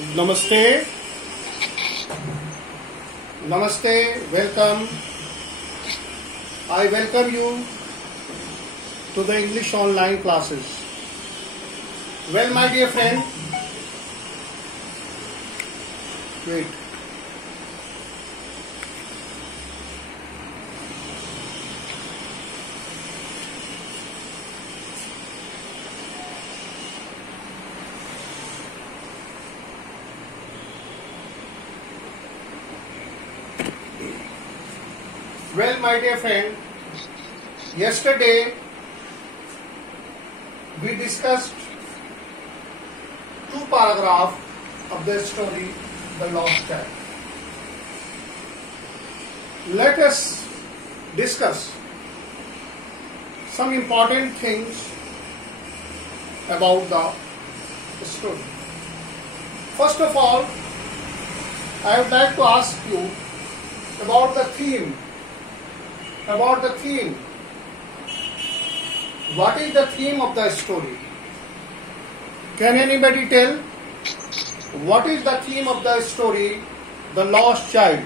Namaste, Namaste, welcome. I welcome you to the English online classes. Well, my dear friend, wait. Well, my dear friend, yesterday we discussed two paragraphs of the story, The Lost Child. Let us discuss some important things about the story. First of all, I would like to ask you about the theme. What is the theme of the story? Can anybody tell? What is the theme of the story, The Lost Child?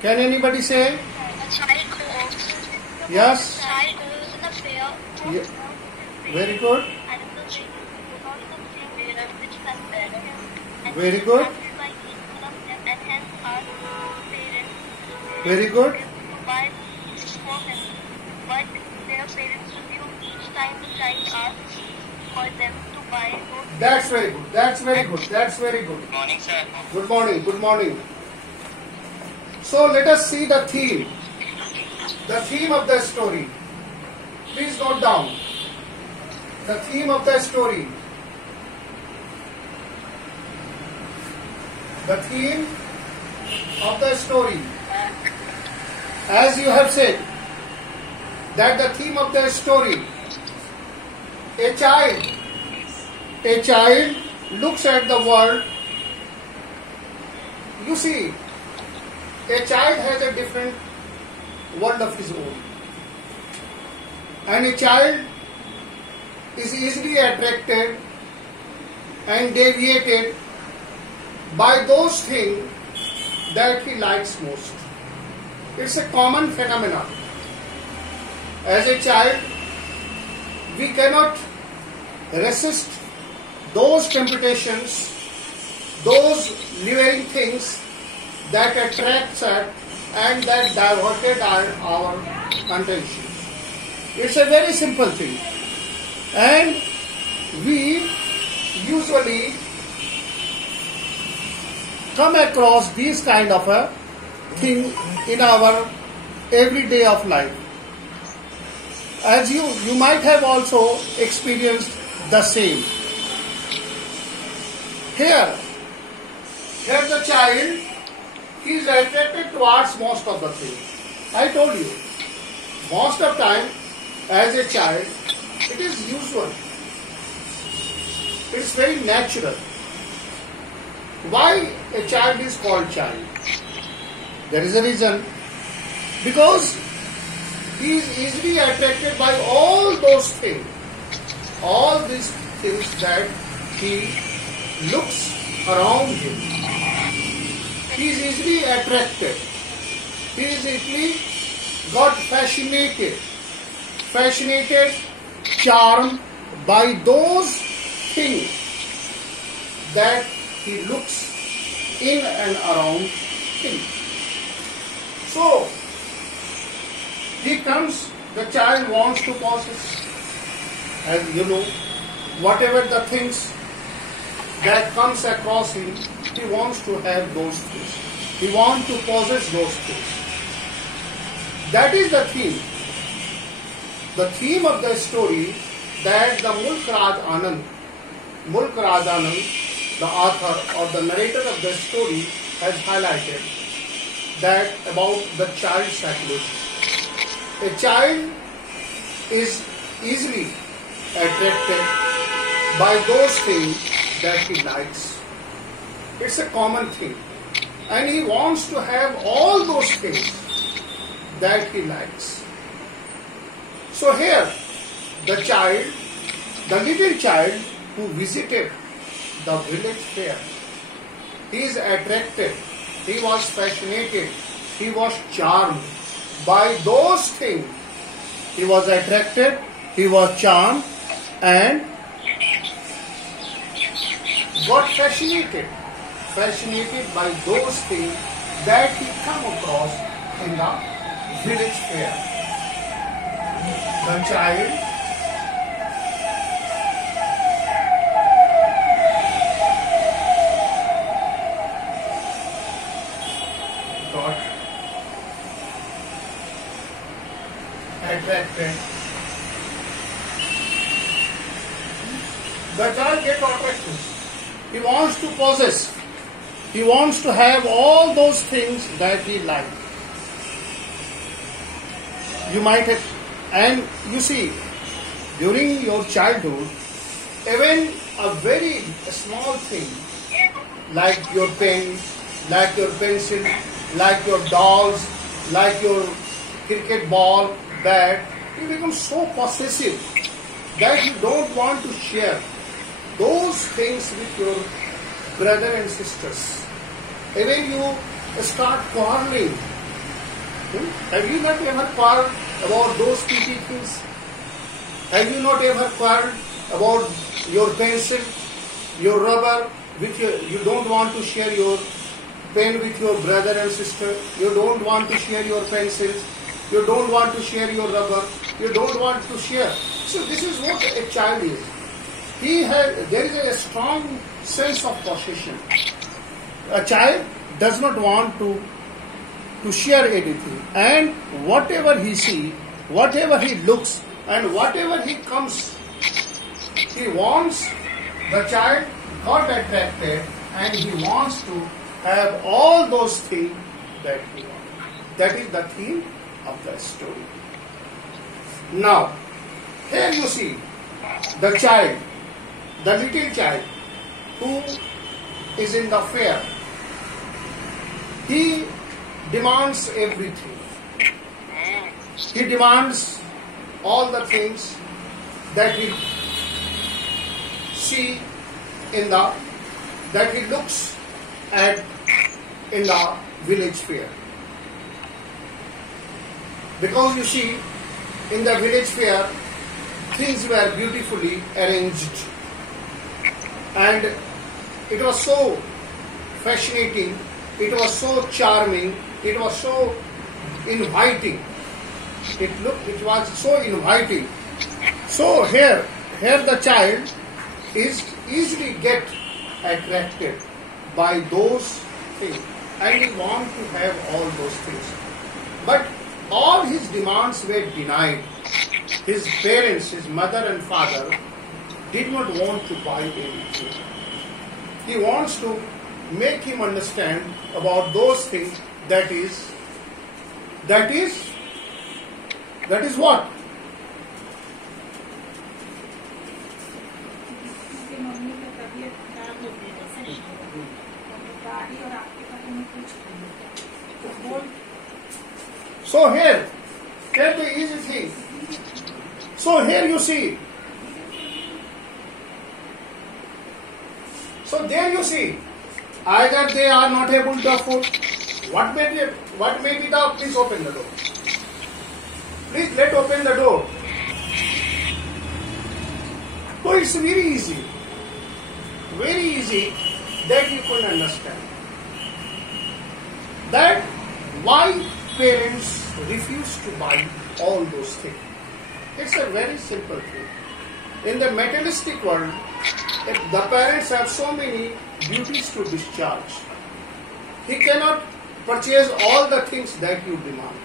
Can anybody say? A child goes. Yes? A child goes in a fair. Yeah. Very good. And the children go out in the same way which has better. And Very good. by each one of them, and hence our parents. Very good. To buy for him, but their parents refuse each time the child asks for them to buy those. That's very good. That's very good. That's very good. Good morning, sir. Good morning. Good morning. So let us see the theme. The theme of the story. Please note down. The theme of the story. The theme of the story. As you have said, that the theme of the story, a child looks at the world. You see, a child has a different world of his own. And a child is easily attracted and deviated by those things that he likes most. It's a common phenomenon. As a child, we cannot resist those temptations, those living things that attracts us and that diverted our attention. It's a very simple thing. And we usually come across these kind of a thing in our everyday of life. As you might have also experienced the same. Here the child, he is attracted towards most of the things. I told you, most of time as a child, it is usual. It is very natural. Why a child is called child? There is a reason. Because he is easily attracted by all those things. All these things that he looks around him. He is easily attracted. He is easily got fascinated, charmed by those things that he looks in and around him. So, the child wants to possess, as you know, whatever the things that comes across him, he wants to have those things. He wants to possess those things. That is the theme. The theme of the story that the Mulk Raj Anand, the author or the narrator of the story, has highlighted that about the child psychology. A child is easily attracted by those things that he likes. It's a common thing. And he wants to have all those things that he likes. So here, the little child who visited the village fair. He is attracted, he was fascinated, he was charmed by those things. He was attracted, he was charmed and got fascinated by those things that he come across in the village fair. The child got attracted. The child gets attracted. He wants to possess. He wants to have all those things that he likes. You might have, and you see, during your childhood, even a very small thing, like your pen, like your pencil, like your dolls, like your cricket ball, bat, you become so possessive that you don't want to share those things with your brother and sisters. Even you start quarreling. Have you not ever quarreled about those petty things? Have you not ever quarreled about your pencil, your rubber, which you don't want to share your pen with your brother and sister? You don't want to share your pencils. You don't want to share your rubber. You don't want to share. So this is what a child is. There is a strong sense of possession. A child does not want to share anything, and whatever he sees, whatever he looks, and whatever he comes, he wants. The child got attracted, and he wants to have all those things that he wants. That is the theme of the story. Now, here you see the child, the little child who is in the fair. He demands everything. He demands all the things that he see that he looks at in the village fair. Because you see, in the village fair, things were beautifully arranged. And it was so fascinating, it was so charming, it was so inviting. It was so inviting. So here the child is easily get attracted by those things, and he wants to have all those things. But all his demands were denied. His parents, his mother and father, did not want to buy anything. He wants to make him understand about those things. That is what? So here the easy thing. So here you see. So there you see. Either they are not able to afford. What may be the? Please open the door. Please let open the door. So it's very easy that you can understand that why parents refuse to buy all those things. It's a very simple thing. In the materialistic world, the parents have so many duties to discharge. He cannot purchase all the things that you demand.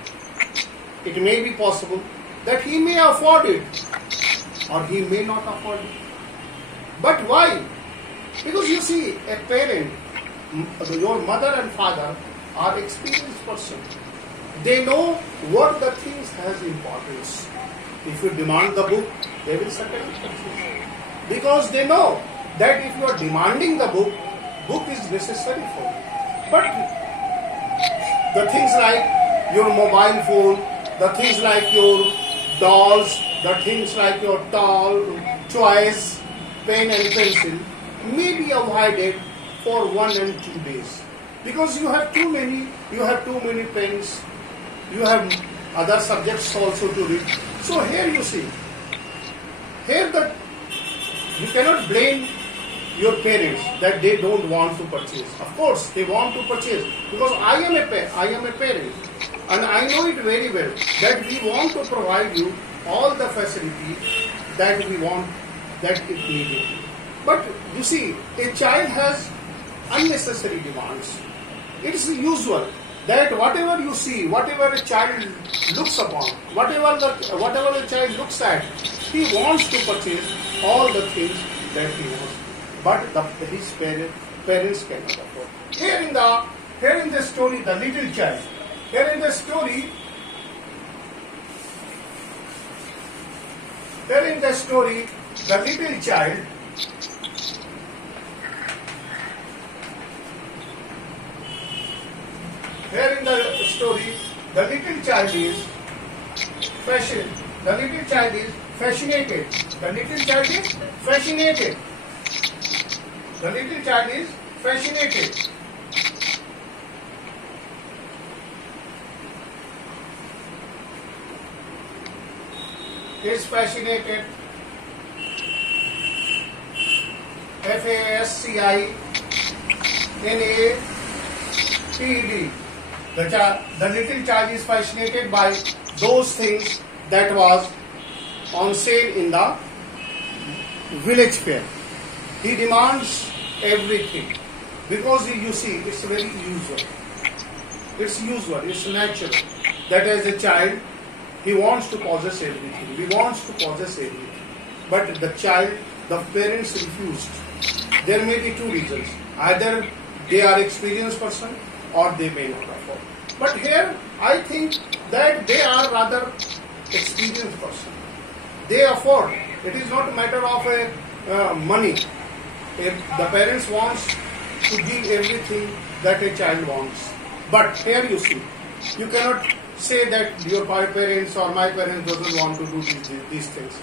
It may be possible that he may afford it or he may not afford it. But why? Because you see, a parent, your mother and father are experienced persons. They know what the things has importance. If you demand the book, they will certainly purchase. Because they know that if you are demanding the book is necessary for you. But the things like your mobile phone, the things like your dolls, the things like your toys, pen and pencil, may be avoided for 1 and 2 days, because you have too many pens, you have other subjects also to read. So here you see, here that you cannot blame your parents that they don't want to purchase. Of course, they want to purchase, because I am a parent, and I know it very well that we want to provide you all the facility that we want, that it needed. But you see, a child has unnecessary demands. It's usual that whatever you see, whatever a child looks upon, whatever the child looks at, he wants to purchase all the things that he wants. But his parents cannot afford. Here in the story, the little child. Here in the story, the little child is fascinated. The little child is fascinated. The little child is fascinated. The little child is fascinated. Is fascinated. Fascinated. The little child is fascinated by those things that was on sale in the village fair. He demands everything, because you see, it's very usual. It's natural that as a child he wants to possess everything. He wants to possess everything. But the parents refused. There may be two reasons. Either they are experienced person or they may not afford. But here I think that they are rather experienced person. They afford. It is not a matter of money. If the parents wants to give everything that a child wants. But here you see, you cannot say that your parents or my parents doesn't want to do these things.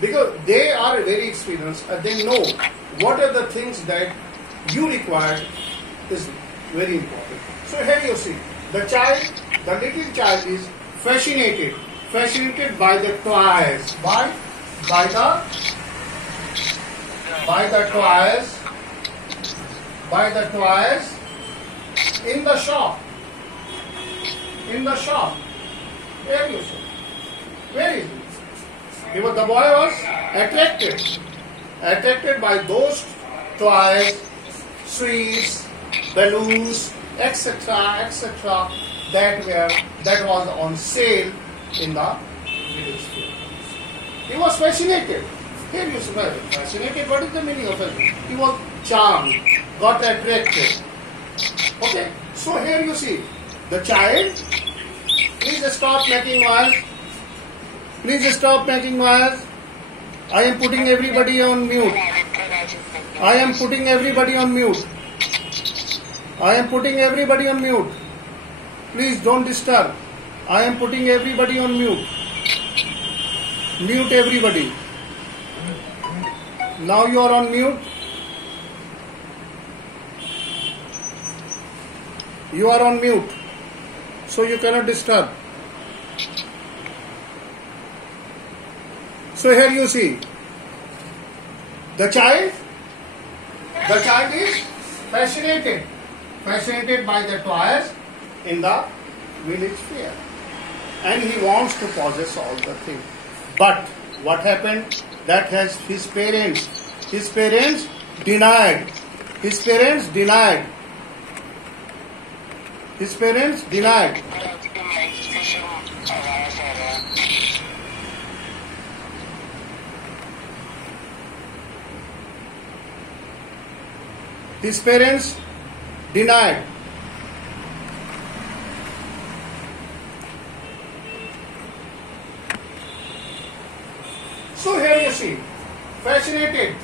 Because they are very experienced and they know what are the things that you require is very important. So here you see, the little child is fascinated by the toys, by the toys in the shop. Here you see. Where is he? The boy was attracted by those toys, sweets, balloons, etc., that was on sale in the village fair. He was fascinated. Here you see, fascinated. What is the meaning of it? He was charmed, got attracted. Okay. So here you see, the child. Please stop making noise. I am putting everybody on mute. Please don't disturb. I am putting everybody on mute. Mute everybody. Now you are on mute. You are on mute. So you cannot disturb. So here you see, the child is fascinated by the toys in the village fair, and he wants to possess all the things. But what happened? That has his parents denied. His parents denied. His parents denied. His parents denied. So here you see, fascinated.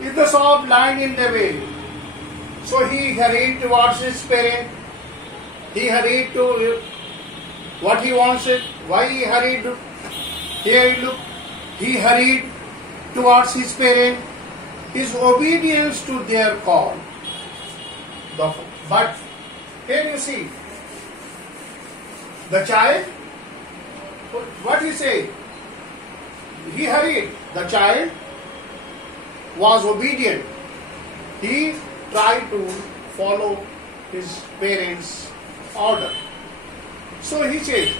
Is the shop lying in the way? So he hurried towards his parent. He hurried to what he wanted. Why he hurried? Here look. He hurried towards his parent. his obedience to their call. But here you see, the child, what he said? He hurried. The child was obedient. He tried to follow his parents' order. So he said,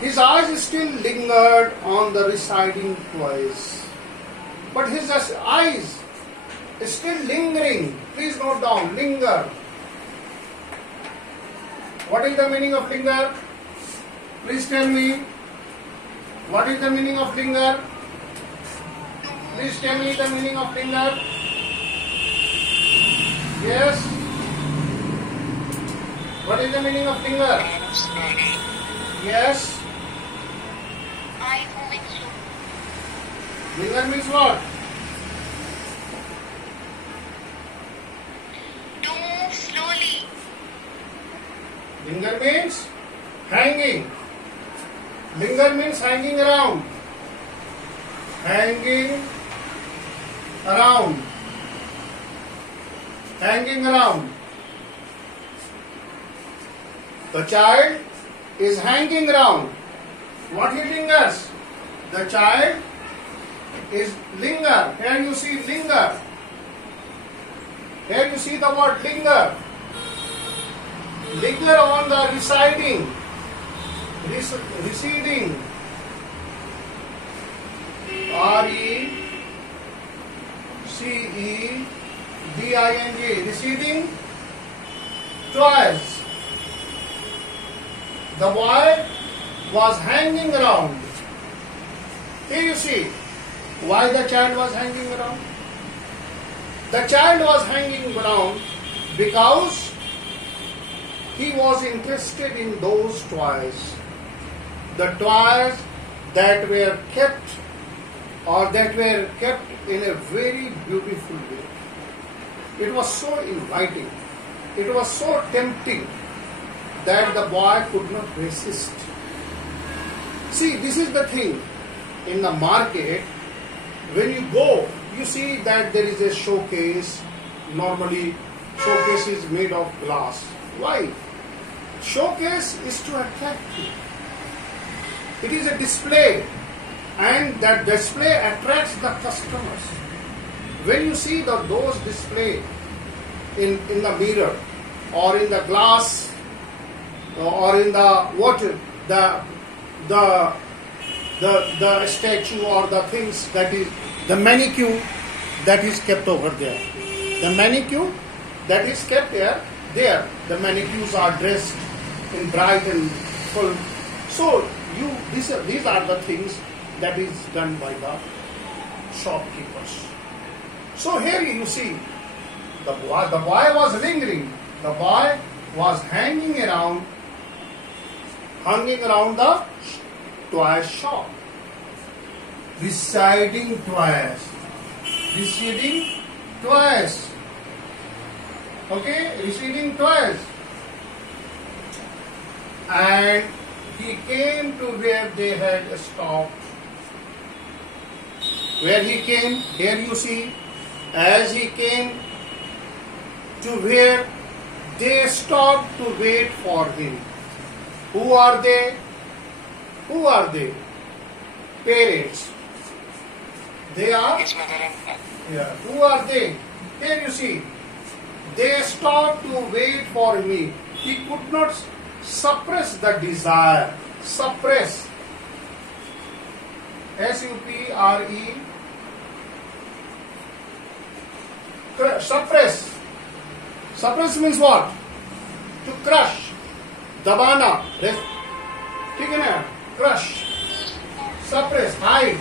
his eyes still lingered on the receding toys. But his eyes is still lingering. Please note down, linger. What is the meaning of linger? Please tell me. What is the meaning of linger? Please tell me the meaning of linger. Yes? What is the meaning of linger? Yes? I moving slow. Linger means what? To move slowly. Linger means hanging. Linger means hanging around. Hanging around. Hanging around. The child is hanging around. What he lingers? The child is linger. Here you see linger. Here you see the word linger. Linger on the receding. Receding. R-E-C-E-D-I-N-G. Receding toys. The boy was hanging around. Here you see why the child was hanging around. The child was hanging around because he was interested in those toys. The toys that were kept in a very beautiful way. It was so inviting. It was so tempting that the boy could not resist. See, this is the thing. In the market, when you go, you see that there is a showcase. Normally, showcase is made of glass. Why? Showcase is to attract you. It is a display, and that display attracts the customers. When you see those display in the mirror or in the glass or in the water, the statue or the things that is the mannequin that is kept over there. The mannequin that is kept there. The mannequins are dressed in bright and full. So these are the things that is done by the shopkeepers. So here you see the boy was lingering. The boy was hanging around the toy shop. Receding toys. Okay, receding toys. And he came to where they had stopped. Where he came, here you see, as he came to where they stopped to wait for him. Who are they? Parents. They are? His mother and father. Yeah. Who are they? Here you see. They stopped to wait for me. He could not suppress the desire. Suppress. S-U-P-R-E. Suppress. Suppress means what? To crush. Dabana. ठीक है ना? Crush. Suppress. Hide.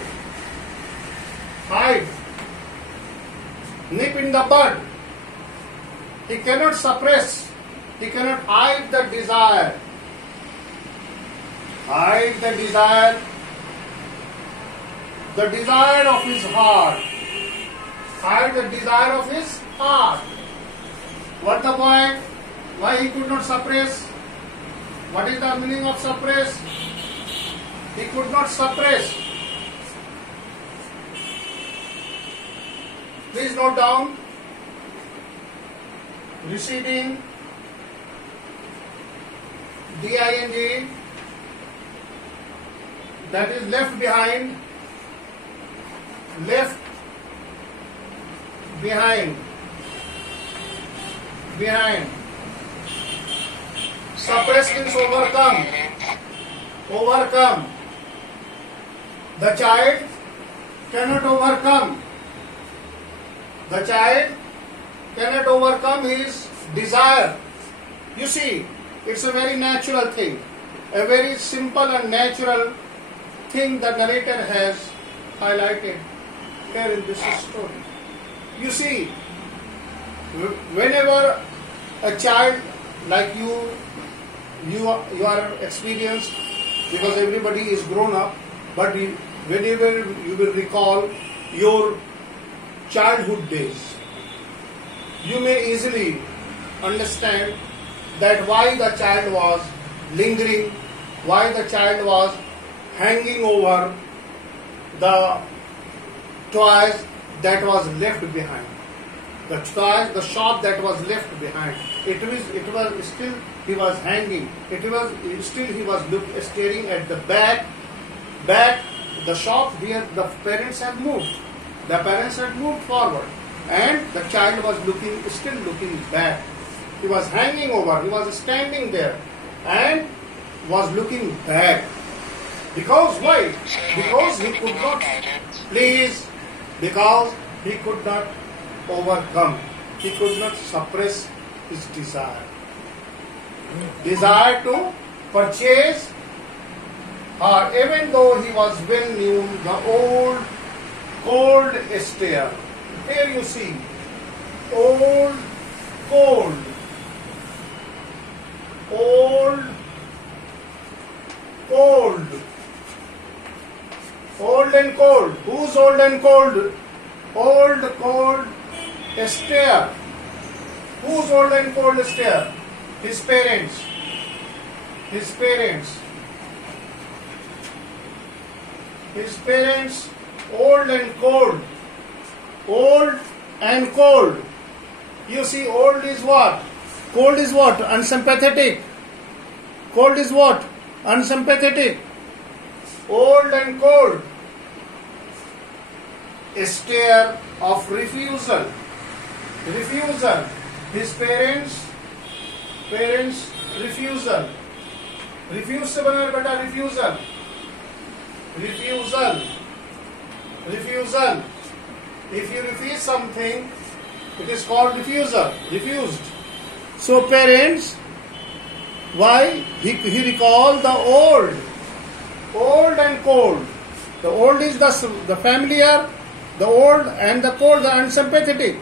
Nip in the bud. He cannot suppress. He cannot hide the desire. Hide the desire. The desire of his heart. Hide the desire of his heart. What the boy? Why he could not suppress? What is the meaning of suppress? He could not suppress. Please note down. Receding, D-I-N-G, that is left behind, left behind, behind. Suppress means overcome, overcome. The child cannot overcome. The child cannot overcome his desire. You see, it's a very natural thing, a very simple and natural thing the narrator has highlighted here in this story. You see, whenever a child like you are experienced, because everybody is grown up, but whenever you will recall your childhood days, you may easily understand that why the child was lingering, why the child was hanging over the toys that was left behind. The toys, the shop that was left behind. It was still he was hanging. It was still he was staring at the back, the shop where the parents had moved. The parents had moved forward, and the child was still looking back. He was hanging over. He was standing there, and was looking back. Because why? Because he could not. Because he could not overcome. He could not suppress his desire. Desire to purchase, or even though he was well knew the old cold stare. Here you see, old, cold, old, cold, old and cold. Who's old and cold? Old, cold, stare. Who's old and cold stare? His parents. His parents. His parents, old and cold. Old and cold. You see, old is what? Cold is what? Unsympathetic. Cold is what? Unsympathetic. Old and cold. A stare of refusal. Refusal. His parents refusal. Refuse se bana beta refusal. Refusal. Refusal. If you refuse something, it is called refusal. Refused. So parents, why? He recalled the old. Old and cold. The old is the familiar, the old, and the cold, the unsympathetic.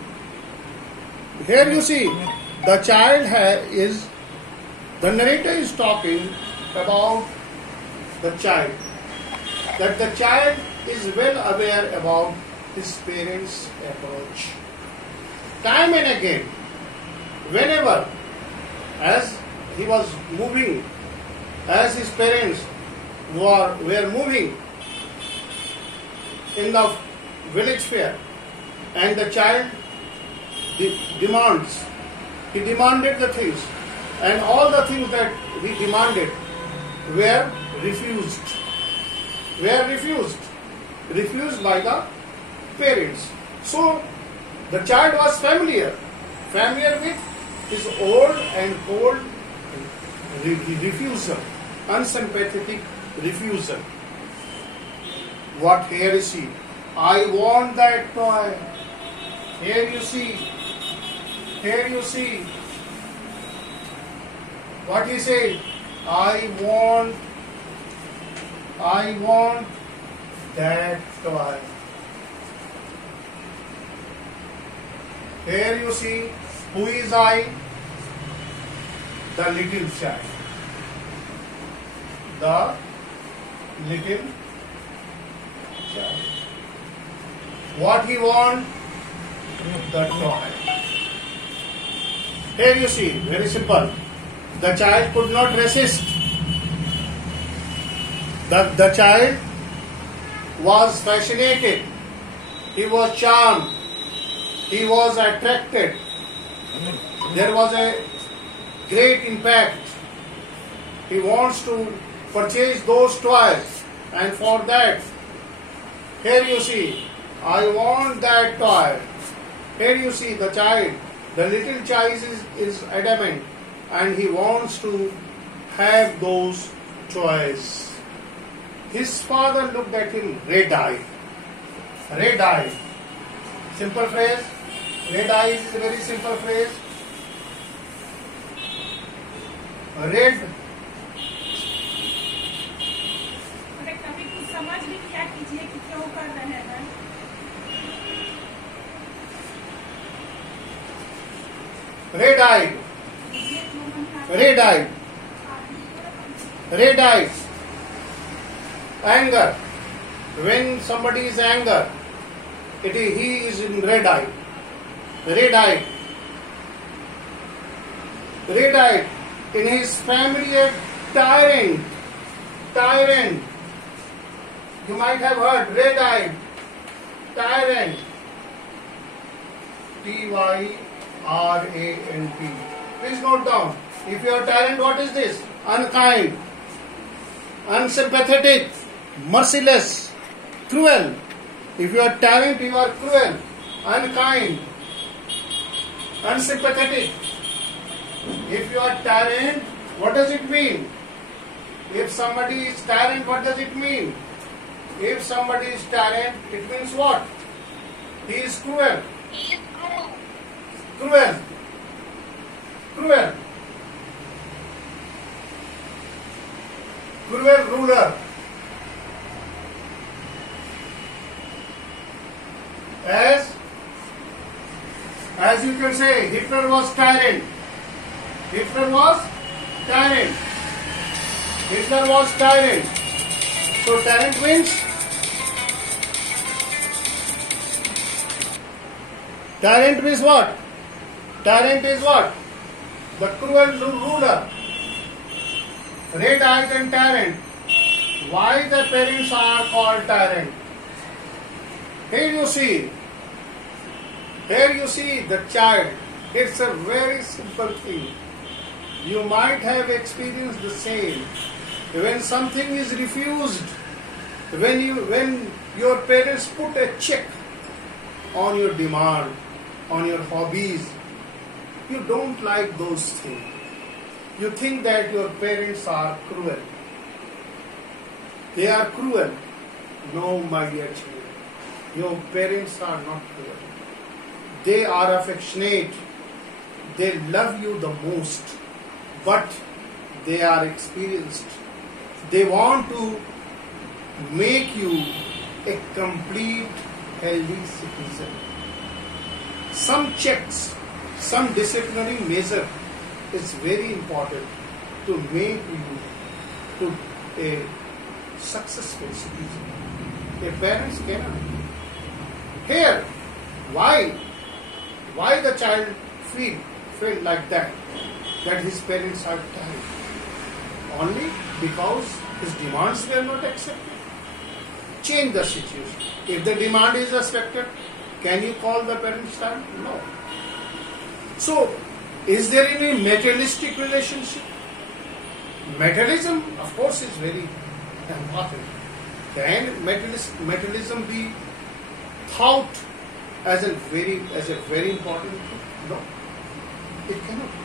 Here you see, the child the narrator is talking about the child. That the child is well aware about his parents' approach. Time and again, whenever, as he was moving, as his parents were moving in the village fair, and the child demands, he demanded the things, and all the things that he demanded were refused. Were refused. Refused by the parents. So the child was familiar with his old and cold refusal, unsympathetic refusal. What here you see? I want that toy. Here you see. Here you see. What he said? I want that toy. Here you see, who is I? The little child. The little child. What he want? The toy. Here you see, very simple. The child could not resist. The child was fascinated. He was charmed. he was attracted. There was a great impact. He wants to purchase those toys, and for that, here you see, I want that toy. Here you see the child, the little child is adamant, and he wants to have those toys. His father looked at him red-eyed. Red-eyed. Simple phrase. Red-eyed is a very simple phrase. Red. समझ भी क्या कीजिए कि क्यों कर रहे हैं. Red-eyed. Red-eyed. Red-eyed. Anger. When somebody is anger, he is in red-eyed. Red-eyed. Red-eyed. In his family, a tyrant. Tyrant. You might have heard red-eyed. Tyrant. T-Y-R-A-N-T. Please note down. If you are tyrant, what is this? Unkind, unsympathetic, merciless, cruel. If you are tyrant, you are cruel, unkind, unsympathetic. If you are tyrant, what does it mean? If somebody is tyrant, what does it mean? If somebody is tyrant, it means what? He is cruel. He is cruel. Cruel. Cruel. Cruel ruler. As you can say, Hitler was tyrant. Hitler was tyrant. Hitler was tyrant. So tyrant means? Tyrant means what? Tyrant is what? The cruel ruler. Red-eyed and tyrant. Why the parents are called tyrant? Here you see the child. It's a very simple thing. You might have experienced the same. When something is refused, when your parents put a check on your demand, on your hobbies, you don't like those things. You think that your parents are cruel. They are cruel. No, my dear children. Your parents are not cruel. They are affectionate. They love you the most. But they are experienced. They want to make you a complete healthy citizen. Some checks, some disciplinary measure is very important to make you to a successful citizen. A parents cannot. Here, why the child feel like that his parents are tired? Only because his demands were not accepted. Change the situation. If the demand is accepted, can you call the parents tired? No. So, is there any materialistic relationship? Materialism, of course, is very important. Can materialism be thought as a very important thing? No, it cannot be.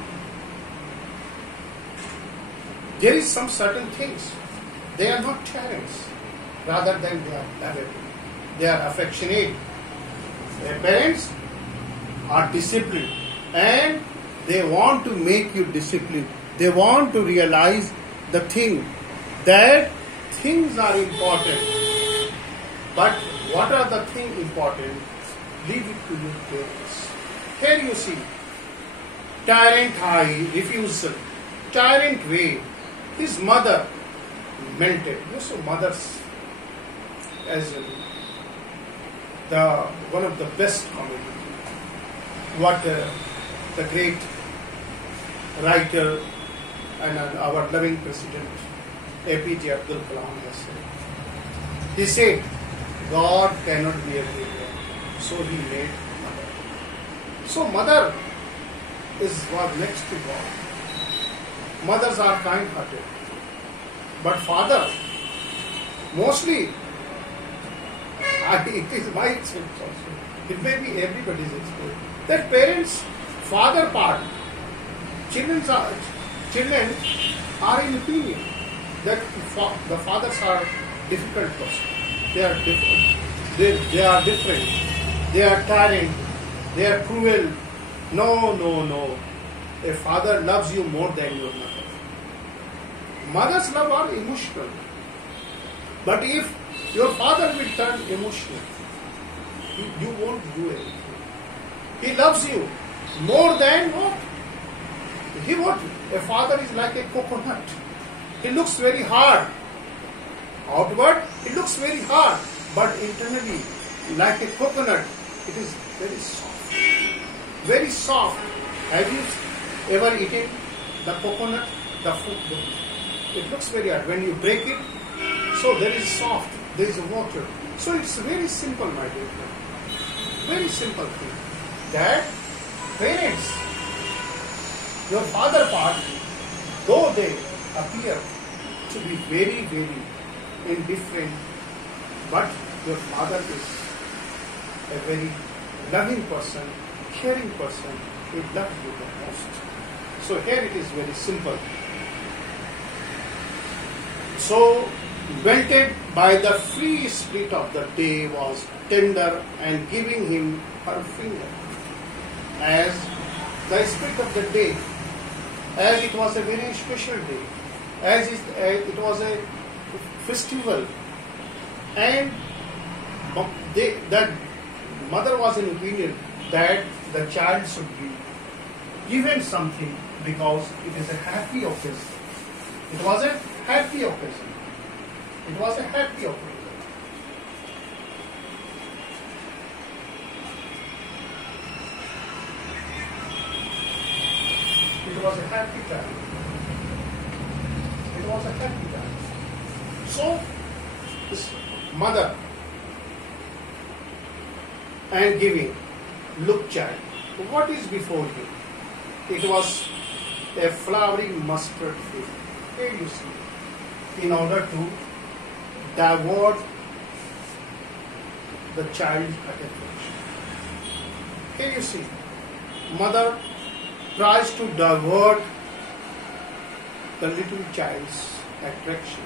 There is some certain things. They are not tyrants. Rather than they are lovable. They are affectionate. Their parents are disciplined. And they want to make you disciplined. They want to realize the thing that things are important. But what are the things important? Leave it to your parents. Here you see, tyrant high, refusal, tyrant way. His mother melted. You saw mothers as one of the best comedy. What the great writer and our loving president APJ Abdul Kalam has said. He said, God cannot be everywhere, so he made mother. So mother was next to God. Mothers are kind-hearted, but father, mostly, it is my experience also. It may be everybody's experience. That parents, father part, children are in opinion that the fathers are difficult person. They are different. They are different. They are tyrant. They are cruel. No. A father loves you more than your mother. Mother's love are emotional. But if your father will turn emotional, you won't do anything. He loves you more than what? A father is like a coconut. He looks very hard. Outward, it looks very hard. But internally, like a coconut, it is very soft. Very soft. Have you ever eaten the coconut? The fruit? It looks very hard. When you break it, so there is soft. There is water. So it's very simple, my dear friend. Very simple thing. That parents, your father part, though they appear to be very, very indifferent, but your father is a very loving person, caring person. He loves you the most. So here it is very simple. So, melted by the free spirit of the day was tender and giving him her finger. As the spirit of the day, as it was a very special day, as it was a festival, and that mother was in opinion that the child should be given something because it is a happy occasion. It was a happy occasion. It was a happy occasion. It was a happy time. It was a happy time. So, this mother and giving, look child, what is before him? It was a flowering mustard field. Here you see, in order to divert the child's attention. Here you see, mother tries to divert the little child's attraction.